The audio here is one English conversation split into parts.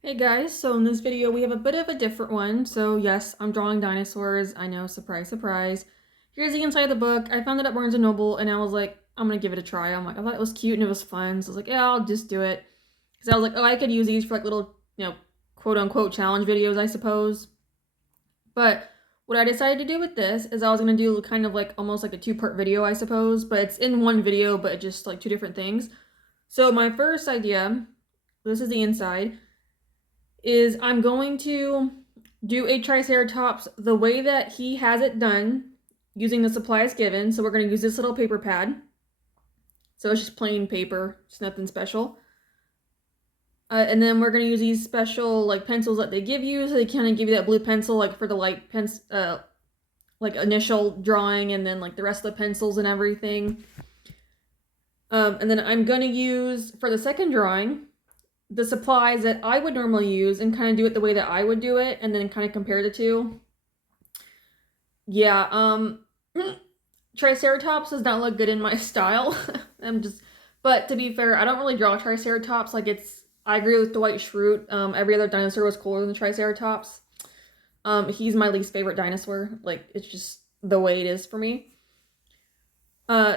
Hey guys, so in this video we have a bit of a different one. So yes, I'm drawing dinosaurs. I know, surprise, surprise. Here's the inside of the book. I found it at Barnes& and Noble and I was like, I'm gonna give it a try. I thought it was cute and it was fun. So I was like, yeah, I'll just do it. Because I was like, oh, I could use these for like little, quote unquote challenge videos, I suppose. But what I decided to do with this is I was gonna do kind of like almost like a two-part video, I suppose. But it's in one video, but just like two different things. So my first idea, this is the inside, is I'm going to do a Triceratops the way that he has it done using the supplies given. So we're going to use this little paper pad. So it's just plain paper, it's nothing special. And then we're going to use these special like pencils that they give you. So they kind of give you that blue pencil like for the light like initial drawing, and then like the rest of the pencils and everything. And then I'm going to use for the second drawing the supplies that I would normally use and kind of do it the way that I would do it, and then kind of compare the two. Yeah, Triceratops does not look good in my style. But to be fair, I don't really draw Triceratops. I agree with Dwight Schrute. Every other dinosaur was cooler than the Triceratops. He's my least favorite dinosaur. Like, it's just the way it is for me.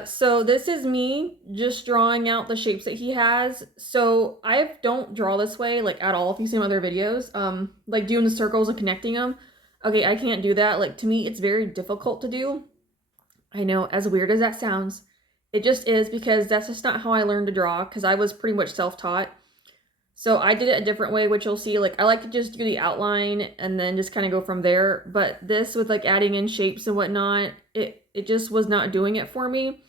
So this is me just drawing out the shapes that he has. So I don't draw this way, like, at all if you see my other videos. Like doing the circles and connecting them. Okay, I can't do that. Like, to me, it's very difficult to do. I know, as weird as that sounds. It just is, because that's just not how I learned to draw, because I was pretty much self-taught. So I did it a different way, which you'll see. Like, I like to just do the outline and then just kind of go from there. But this with like adding in shapes and whatnot, it just was not doing it for me.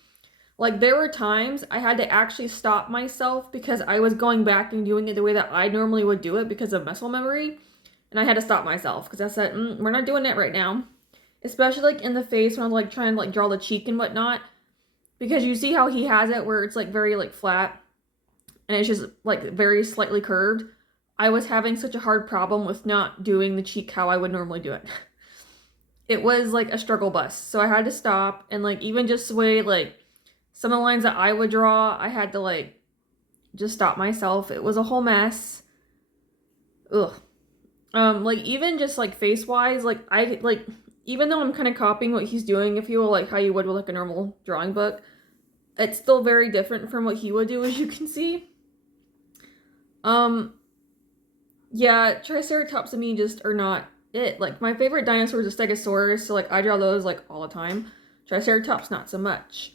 Like, there were times I had to actually stop myself because I was going back and doing it the way that I normally would do it because of muscle memory. And I had to stop myself because I said, we're not doing that right now. Especially like in the face when I'm like trying to like draw the cheek and whatnot. Because you see how he has it where it's like very like flat and it's just like very slightly curved. I was having such a hard problem with not doing the cheek how I would normally do it. It was like a struggle bus. So I had to stop, and like even just the way like some of the lines that I would draw, I had to like just stop myself. It was a whole mess. Ugh. Like even just like face wise, like I like even though I'm kind of copying what he's doing, if you will, like how you would with like a normal drawing book, it's still very different from what he would do, as you can see. Um, yeah, Triceratops to me just are not it. Like, my favorite dinosaur is a Stegosaurus, so like I draw those like all the time. Triceratops not so much.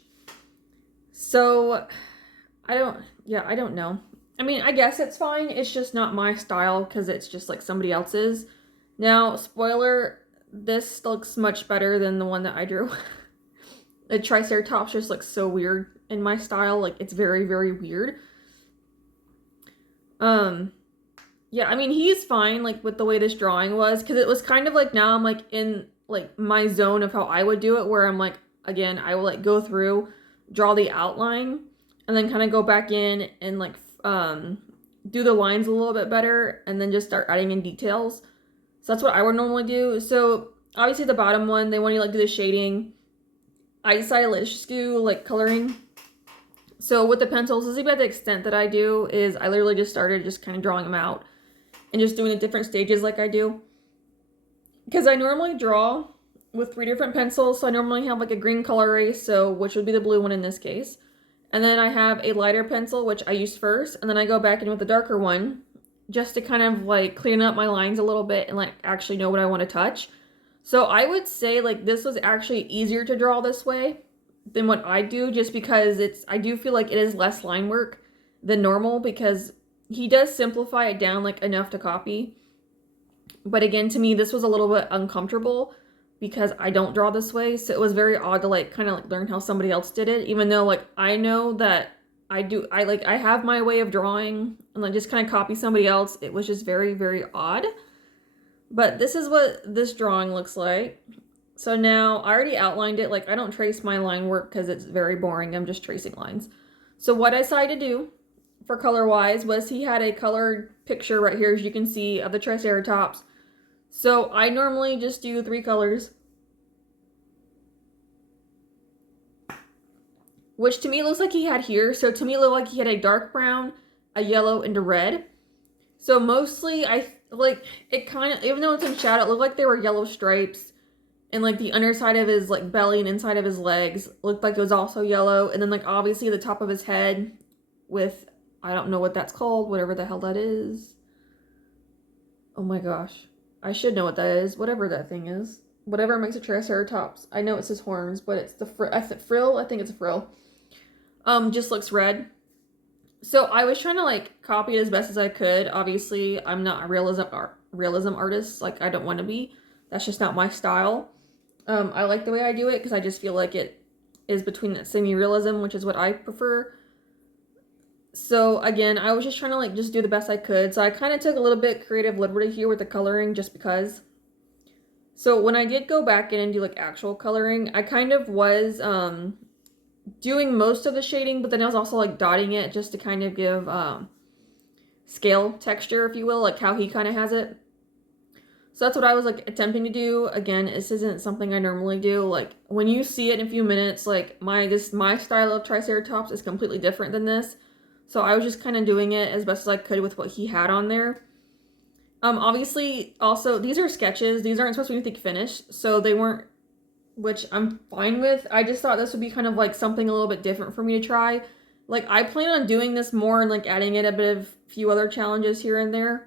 So I don't know. I mean, I guess it's fine. It's just not my style because it's just like somebody else's. Now, spoiler, this looks much better than the one that I drew. The Triceratops just looks so weird in my style. Like, it's very, very weird. Yeah, I mean, he's fine, like, with the way this drawing was, because it was kind of like, now I'm, like, in, like, my zone of how I would do it, where I'm, like, again, I will, like, go through, draw the outline, and then kind of go back in and, like, do the lines a little bit better, and then just start adding in details. So that's what I would normally do. So, obviously, the bottom one, they want you, like, do the shading. I decided let's just do, like, coloring. So, with the pencils, this is about the extent that I do, is I literally just started just kind of drawing them out and just doing the different stages like I do. Because I normally draw with 3 different pencils, so I normally have like a green color erase, so which would be the blue one in this case. And then I have a lighter pencil, which I use first, and then I go back in with a darker one, just to kind of like clean up my lines a little bit and like actually know what I want to touch. So I would say like this was actually easier to draw this way than what I do, just because I do feel like it is less line work than normal, because he does simplify it down like enough to copy. But again, to me, this was a little bit uncomfortable because I don't draw this way. So it was very odd to like kind of like learn how somebody else did it, even though like I know that I have my way of drawing, and like just kind of copy somebody else. It was just very, very odd. But this is what this drawing looks like. So now I already outlined it. Like, I don't trace my line work because it's very boring. I'm just tracing lines. So what I decided to do for color wise was he had a colored picture right here, as you can see, of the Triceratops. So I normally just do 3 colors, which to me looks like he had here. So to me it looked like he had a dark brown, a yellow, and a red. So mostly like it kind of, even though it's in shadow, it looked like they were yellow stripes. And like the underside of his like belly and inside of his legs looked like it was also yellow. And then like obviously the top of his head with, I don't know what that's called, whatever the hell that is. Oh my gosh. I should know what that is, whatever that thing is. Whatever makes a Triceratops. I know it's his horns, but it's the frill. I think it's a frill. Just looks red. So I was trying to like copy it as best as I could. Obviously, I'm not a realism artist. Like I don't want to be. That's just not my style. I like the way I do it because I just feel like it is between that semi-realism, which is what I prefer. So again, I was just trying to like just do the best I could. So I kind of took a little bit creative liberty here with the coloring just because. So when I did go back in and do like actual coloring, I kind of was doing most of the shading, but then I was also like dotting it just to kind of give scale texture, if you will, like how he kind of has it. So that's what I was like attempting to do. Again, this isn't something I normally do. Like when you see it in a few minutes, like my style of Triceratops is completely different than this. So I was just kind of doing it as best as I could with what he had on there. Obviously, also these are sketches. These aren't supposed to be anything finished, so they weren't, which I'm fine with. I just thought this would be kind of like something a little bit different for me to try. Like I plan on doing this more and like adding in a bit of few other challenges here and there.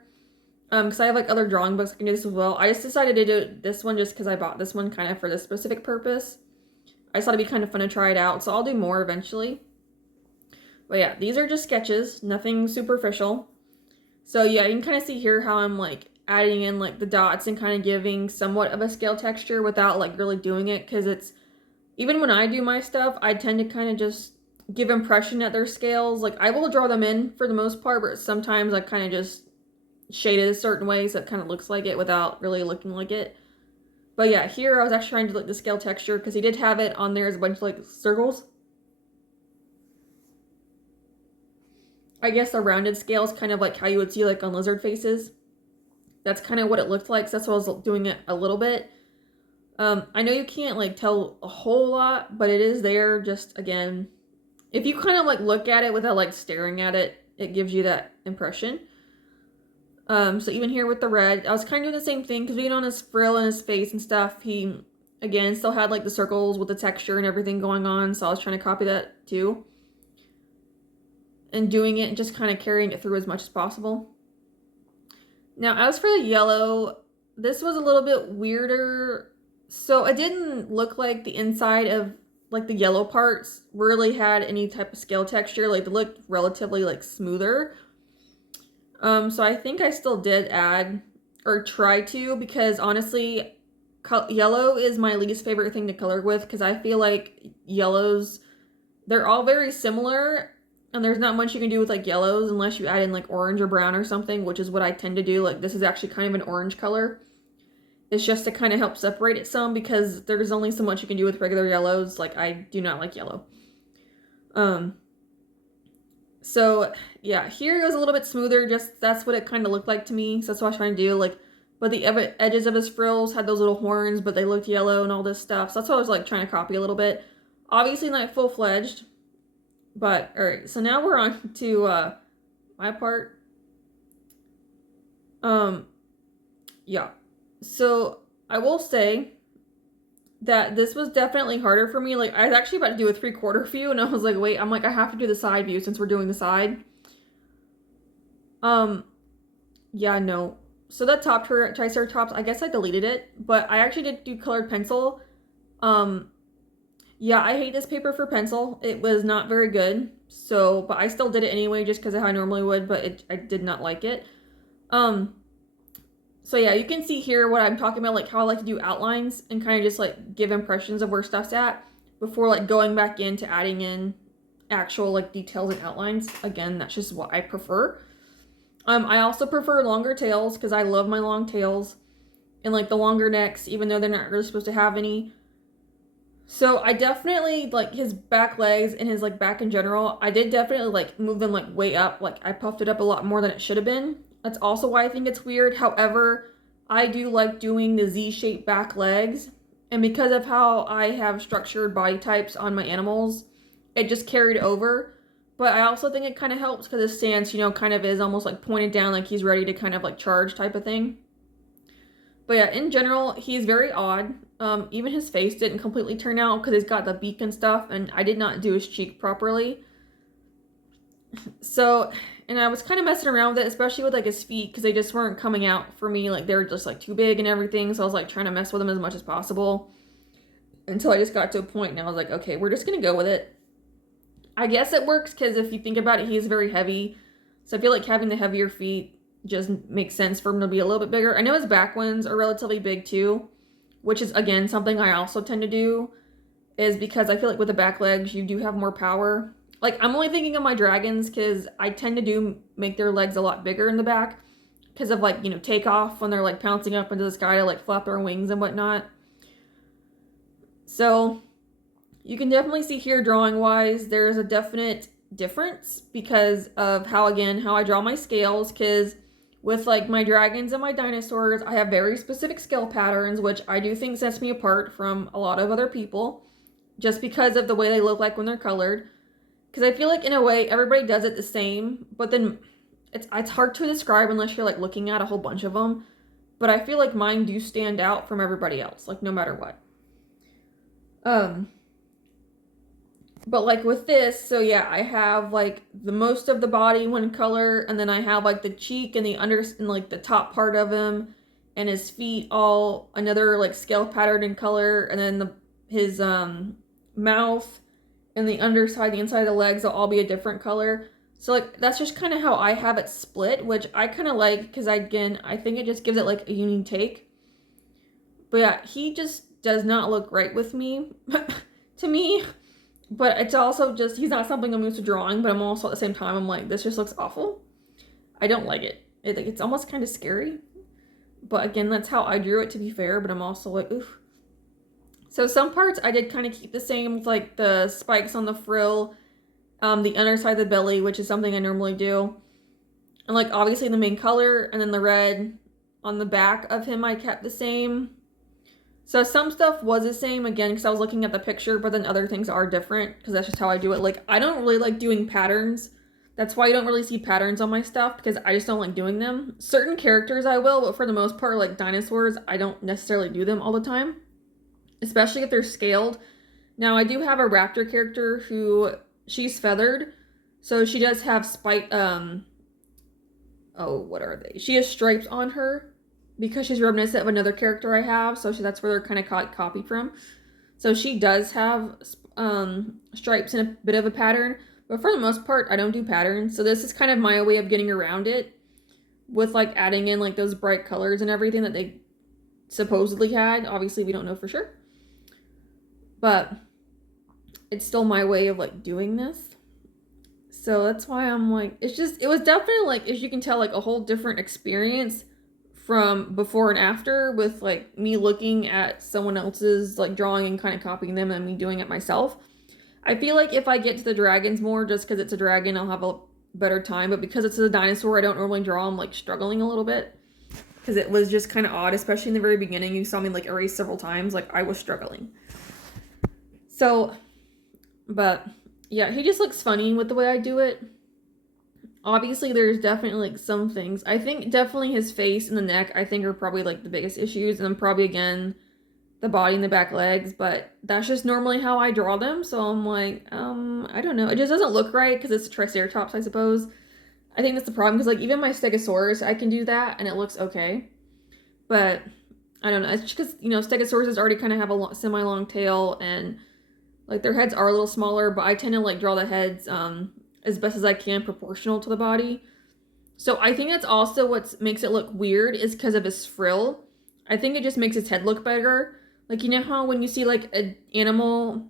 Because I have like other drawing books I can do this as well. I just decided to do this one just because I bought this one kind of for this specific purpose. I just thought it'd be kind of fun to try it out, so I'll do more eventually. But yeah, these are just sketches, nothing superficial. So yeah, you can kind of see here how I'm like adding in like the dots and kind of giving somewhat of a scale texture without like really doing it, because it's, even when I do my stuff, I tend to kind of just give impression that they're scales. Like I will draw them in for the most part, but sometimes I kind of just shaded a certain way so it kind of looks like it without really looking like it. But yeah, here I was actually trying to look the scale texture because he did have it on there as a bunch of like circles. I guess a rounded scale is kind of like how you would see like on lizard faces. That's kind of what it looked like, so that's why I was doing it a little bit. I know you can't like tell a whole lot, but it is there. Just again, if you kind of like look at it without like staring at it, it gives you that impression. So even here with the red, I was kind of doing the same thing because being on his frill and his face and stuff, he, again, still had like the circles with the texture and everything going on. So I was trying to copy that too. And doing it and just kind of carrying it through as much as possible. Now, as for the yellow, this was a little bit weirder. So it didn't look like the inside of like the yellow parts really had any type of scale texture. Like they looked relatively like smoother. So I think I still did add or try to, because honestly, yellow is my least favorite thing to color with because I feel like yellows, they're all very similar and there's not much you can do with like yellows unless you add in like orange or brown or something, which is what I tend to do. Like this is actually kind of an orange color. It's just to kind of help separate it some because there's only so much you can do with regular yellows. Like I do not like yellow. So yeah, here it was a little bit smoother, just that's what it kind of looked like to me. So that's what I was trying to do. Like, but the edges of his frills had those little horns, but they looked yellow and all this stuff. So that's what I was like trying to copy a little bit. Obviously not full-fledged, but all right. So now we're on to my part. Yeah. So I will say that this was definitely harder for me. Like I was actually about to do a 3/4 view and I was like, wait, I'm like, I have to do the side view since we're doing the side. Yeah, no. So that top Triceratops, I guess I deleted it, but I actually did do colored pencil. Yeah, I hate this paper for pencil. It was not very good. So, but I still did it anyway just because of how I normally would, but I did not like it. So yeah, you can see here what I'm talking about, like how I like to do outlines and kind of just like give impressions of where stuff's at before like going back into adding in actual like details and outlines. Again, that's just what I prefer. I also prefer longer tails because I love my long tails and like the longer necks, even though they're not really supposed to have any. So I definitely like his back legs and his like back in general. I did definitely like move them like way up. Like I puffed it up a lot more than it should have been. That's also why I think it's weird. However, I do like doing the Z-shaped back legs. And because of how I have structured body types on my animals, it just carried over. but I also think it kind of helps because his stance, you know, kind of is almost like pointed down, like he's ready to kind of like charge type of thing. But yeah, in general, he's very odd. Even his face didn't completely turn out because he's got the beak and stuff, and I did not do his cheek properly. So, and I was kind of messing around with it, especially with like his feet, because they just weren't coming out for me. Like they were just like too big and everything. So I was like trying to mess with them as much as possible until I just got to a point and I was like, okay, we're just gonna go with it. I guess it works because if you think about it, he is very heavy. So I feel like having the heavier feet just makes sense for him to be a little bit bigger. I know his back ones are relatively big too, which is again something I also tend to do, is because I feel like with the back legs you do have more power. Like I'm only thinking of my dragons because I tend to make their legs a lot bigger in the back because of like, you know, takeoff when they're like pouncing up into the sky to like flap their wings and whatnot. So you can definitely see here drawing wise there's a definite difference because of how I draw my scales, because with like my dragons and my dinosaurs I have very specific scale patterns, which I do think sets me apart from a lot of other people just because of the way they look like when they're colored. Because I feel like in a way everybody does it the same, but then it's hard to describe unless you're like looking at a whole bunch of them. But I feel like mine do stand out from everybody else, like no matter what. But like with this, so yeah, I have like the most of the body one color, and then I have like the cheek and the and like the top part of him, and his feet all another like scale pattern in color, and then his mouth and the underside, the inside of the legs will all be a different color. So like that's just kind of how I have it split, which I kind of like because I think it just gives it like a unique take. But yeah, he just does not look right with me, to me. But it's also just, he's not something I'm used to drawing, but I'm also at the same time, I'm like, this just looks awful. I don't like it. It's almost kind of scary. But again, that's how I drew it, to be fair, but I'm also like, oof. So some parts I did kind of keep the same, with like the spikes on the frill, the underside of the belly, which is something I normally do. And like obviously the main color, and then the red on the back of him I kept the same. So some stuff was the same, again, because I was looking at the picture, but then other things are different, because that's just how I do it. Like, I don't really like doing patterns. That's why you don't really see patterns on my stuff, because I just don't like doing them. Certain characters I will, but for the most part, like dinosaurs, I don't necessarily do them all the time, especially if they're scaled. Now, I do have a raptor character who, she's feathered, so she does have what are they? She has stripes on her, because she's reminiscent of another character I have, so that's where they're kind of copied from. So she does have stripes in a bit of a pattern, but for the most part, I don't do patterns. So this is kind of my way of getting around it, with like adding in like those bright colors and everything that they supposedly had. Obviously, we don't know for sure, but it's still my way of like doing this. So that's why I'm like, it was definitely like, as you can tell, like a whole different experience from before and after, with like me looking at someone else's like drawing and kind of copying them and me doing it myself. I feel like if I get to the dragons more, just because it's a dragon, I'll have a better time. But because it's a dinosaur, I don't normally draw. I'm like struggling a little bit because it was just kind of odd, especially in the very beginning. You saw me like erase several times. Like I was struggling. So, but yeah, he just looks funny with the way I do it. Obviously, there's definitely like some things. I think definitely his face and the neck, I think, are probably like the biggest issues. And then probably again, the body and the back legs. But that's just normally how I draw them. So I'm like, I don't know. It just doesn't look right because it's a Triceratops, I suppose. I think that's the problem, because like even my Stegosaurus, I can do that and it looks okay. But I don't know. It's just because, you know, Stegosauruses already kind of have a semi-long tail, and like their heads are a little smaller, but I tend to like draw the heads as best as I can proportional to the body. So I think that's also what makes it look weird, is because of his frill. I think it just makes his head look bigger. Like, you know how when you see like an animal,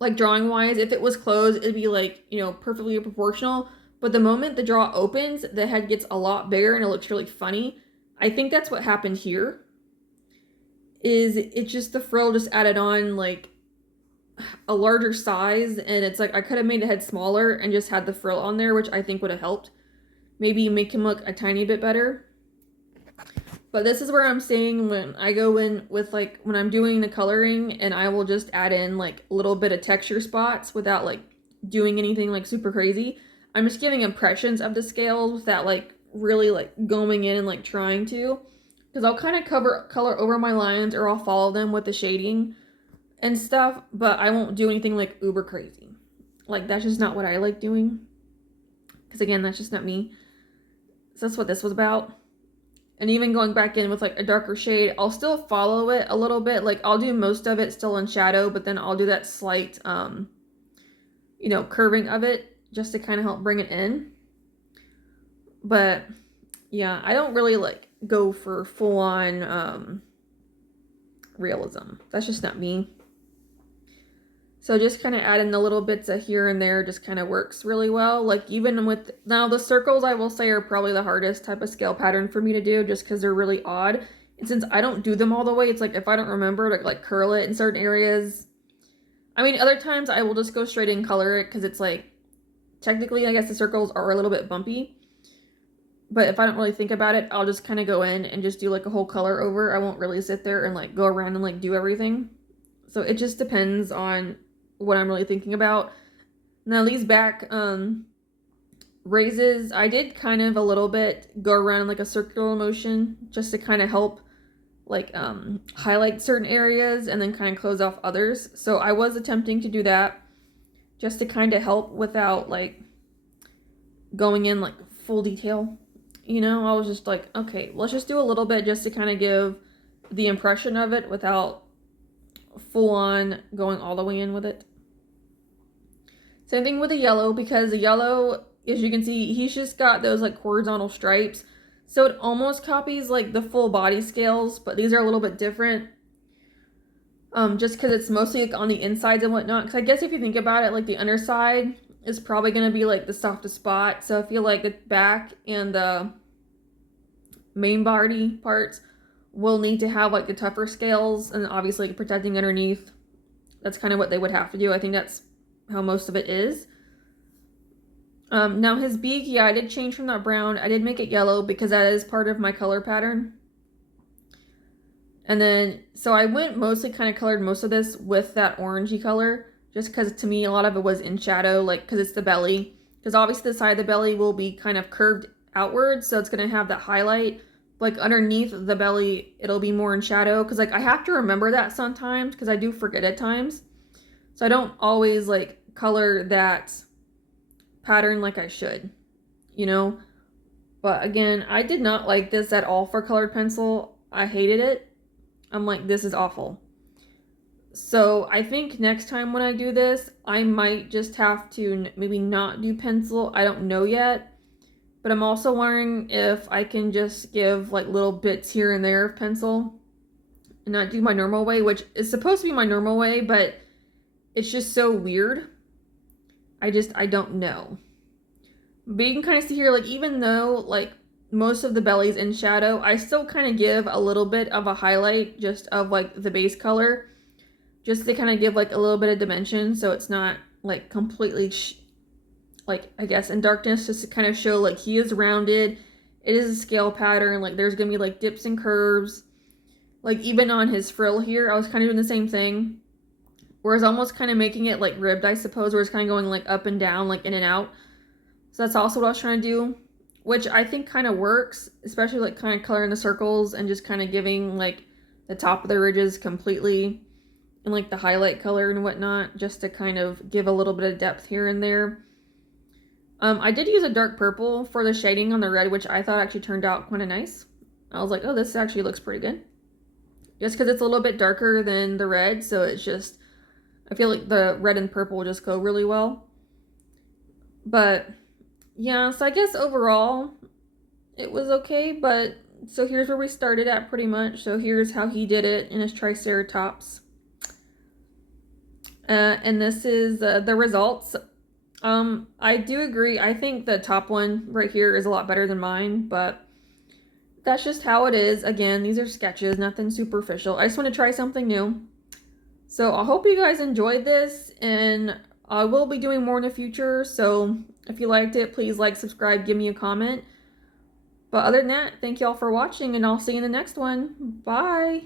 like drawing wise, if it was closed, it'd be like, you know, perfectly proportional. But the moment the draw opens, the head gets a lot bigger and it looks really funny. I think that's what happened here. Is it's just the frill just added on like a larger size, and it's like I could have made the head smaller and just had the frill on there, which I think would have helped maybe make him look a tiny bit better. But this is where I'm saying, when I go in with like when I'm doing the coloring, and I will just add in like a little bit of texture spots without like doing anything like super crazy. I'm just giving impressions of the scales without like really like going in and like trying to. Because I'll kind of color over my lines, or I'll follow them with the shading and stuff, but I won't do anything like uber crazy. Like, that's just not what I like doing. Because again, that's just not me. So that's what this was about. And even going back in with like a darker shade, I'll still follow it a little bit. Like, I'll do most of it still in shadow, but then I'll do that slight, you know, curving of it just to kind of help bring it in. But yeah, I don't really like go for full on realism. That's just not me. So just kind of adding the little bits of here and there just kind of works really well. Like, even with, now the circles I will say are probably the hardest type of scale pattern for me to do, just because they're really odd. And since I don't do them all the way, it's like if I don't remember to like curl it in certain areas. I mean, other times I will just go straight in color it, because it's like, technically I guess the circles are a little bit bumpy. But if I don't really think about it, I'll just kind of go in and just do like a whole color over. I won't really sit there and like go around and like do everything. So it just depends on what I'm really thinking about. Now these back raises, I did kind of a little bit go around in like a circular motion just to kind of help like highlight certain areas and then kind of close off others. So I was attempting to do that just to kind of help without like going in like full detail. You know, I was just like, okay, let's just do a little bit just to kind of give the impression of it without full on going all the way in with it. Same thing with the yellow, because the yellow, as you can see, he's just got those like horizontal stripes. So it almost copies like the full body scales, but these are a little bit different. Just because it's mostly like on the insides and whatnot. Because I guess if you think about it, like the underside is probably going to be like the softest spot. So I feel like the back and the main body parts will need to have like the tougher scales, and obviously protecting underneath. That's kind of what they would have to do. I think that's how most of it is. Now his beak, yeah, I did change from that brown. I did make it yellow because that is part of my color pattern. And then, so I went mostly kind of colored most of this with that orangey color, just because to me a lot of it was in shadow, like because it's the belly. Because obviously the side of the belly will be kind of curved outwards, so it's going to have that highlight. Like underneath the belly, it'll be more in shadow, because like I have to remember that sometimes, because I do forget at times. So I don't always like color that pattern like I should, you know. But again, I did not like this at all for colored pencil. I hated it. I'm like, this is awful. So I think next time when I do this, I might just have to maybe not do pencil. I don't know yet. But I'm also wondering if I can just give like little bits here and there of pencil and not do my normal way, which is supposed to be my normal way, but it's just so weird. I don't know. But you can kind of see here, like, even though like most of the belly's in shadow, I still kind of give a little bit of a highlight just of like the base color, just to kind of give like a little bit of dimension, so it's not like completely like, I guess, in darkness, just to kind of show like he is rounded. It is a scale pattern. Like there's gonna be like dips and curves. Like even on his frill here, I was kind of doing the same thing. Whereas almost kind of making it like ribbed, I suppose, where it's kind of going like up and down, like in and out. So that's also what I was trying to do, which I think kind of works, especially like kind of coloring the circles and just kind of giving like the top of the ridges completely and like the highlight color and whatnot, just to kind of give a little bit of depth here and there. I did use a dark purple for the shading on the red, which I thought actually turned out kind of nice. I was like, oh, this actually looks pretty good. Just because it's a little bit darker than the red, so it's just, I feel like the red and purple will just go really well. But yeah, so I guess overall it was okay, but so here's where we started at pretty much. So here's how he did it in his Triceratops. And this is the results. I do agree. I think the top one right here is a lot better than mine, but that's just how it is. Again, these are sketches, nothing superficial. I just want to try something new. So I hope you guys enjoyed this, and I will be doing more in the future. So if you liked it, please like, subscribe, give me a comment. But other than that, thank y'all for watching, and I'll see you in the next one. Bye!